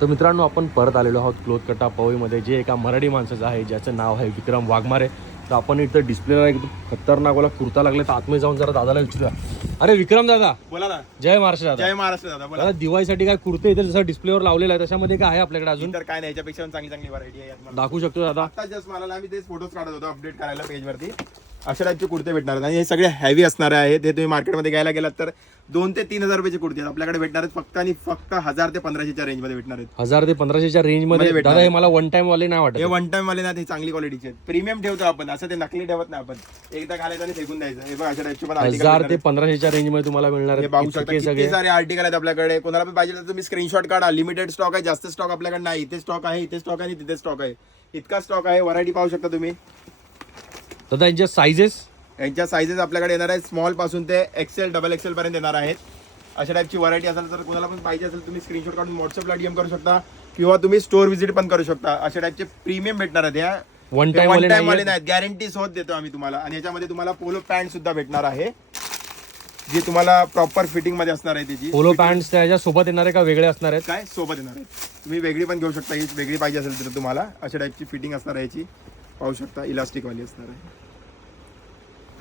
तर मित्रांनो, आपण परत आलेलो आहोत क्लोथ कटा पवईमध्ये, जे एका मराठी माणसाचं आहे ज्याचं नाव आहे विक्रम वाघमारे. तर आपण इथं डिस्प्लेला एकदम खतरनाक वाला कुर्ता लागले, तर आतमध्ये जाऊन जरा दादाला विचारूया. अरे विक्रम दादा, बोला ना. जय महाराष्ट्र दादा. जय महाराष्ट्र दादा. बोला. दादा, दिवाळीसाठी काय कुर्ते इथे जसं डिस्प्लेवर लावलेला आहे त्याच्यामध्ये काय आहे आपल्याकडे अजून? तर काय नाही, याच्यापेक्षा चांगली चांगली व्हरायटी आहे यात. दाखवू शकतो दादा? आता जस्ट मला आम्ही तेच फोटोज काढत होतो अपडेट करायला पेज वरती. अशा टाईपचे कुर्ते भेटणार आहेत आणि हे सगळे हेवी असणार आहेत. हे तुम्ही मार्केटमध्ये घ्यायला गेलात तर 2 ते 3 हजार रुपयाचे कुर्ते आहेत आपल्याकडे भेटणार आहेत. फक्त आणि फक्त 1000 ते 1500च्या रेंज मध्ये भेटणार आहेत. 1000 ते 1500च्या रेंज मध्ये भेटणार दादा. हे आहे. मला वन टाइम वाले नाही वाटत. हे वन टाइम वाले ना, ते चांगली क्वालिटीचे आहेत. प्रीमियम ठेवतो आपण, असं ते नकली ठेवत नाही आपण. एकदा घालायचं आणि फेकून द्यायचं. हे बघा अशा टाईपचे पण 1000 ते 1500च्या रेंज मध्ये तुम्हाला मिळणार हे पाहू शकता. इतके किती सगळे. सारे आर्टिकल आहेत आपल्याकडे. कोणाला पण पाहिजे तर तुम्ही स्क्रीनशॉट काढा. लिमिटेड स्टॉक आहे, जास्त स्टॉक आपल्याकडे नाही. इथे स्टॉक आहे, इथे स्टॉक आहे आणि तिथे स्टॉक आहे. इतका स्टॉक आहे. व्हरायटी पाहू शकता तुम्ही. दादा, यांच्या साईजेस? यांच्या साईजेस आपल्याकडे येणार आहेत स्मॉल पासून ते एक्सेल डबल एक्सेल पर्यंत येणार आहेत. अशा टाईपची व्हरायटी असेल तर कोणाला पण पाहिजे असेल तुम्ही स्क्रीनशॉट काढून व्हॉट्सअपला डीएम करू शकता किंवा तुम्ही स्टोर व्हिजिट पण करू शकता. अशा टाईपचे प्रीमियम भेटणार आहेत. या वन टाइम वाले नाहीत, गॅरंटी सोबत देतो आम्ही तुम्हाला. आणि याच्यामध्ये तुम्हाला पोलो पॅन्ट सुद्धा भेटणार आहे, जी तुम्हाला प्रॉपर फिटिंग मध्ये असणार आहे. त्याची पोलो पॅन्ट त्याच्या सोबत येणार आहे का वेगळे असणार आहेत? काय सोबत येणार आहेत. तुम्ही वेगळी पण घेऊ शकता. ही वेगळी पाहिजे असेल तर तुम्हाला अशा टाईपची फिटिंग असणार आहे. याची पाहू शकता, इलास्टिक वाली असणार आहे.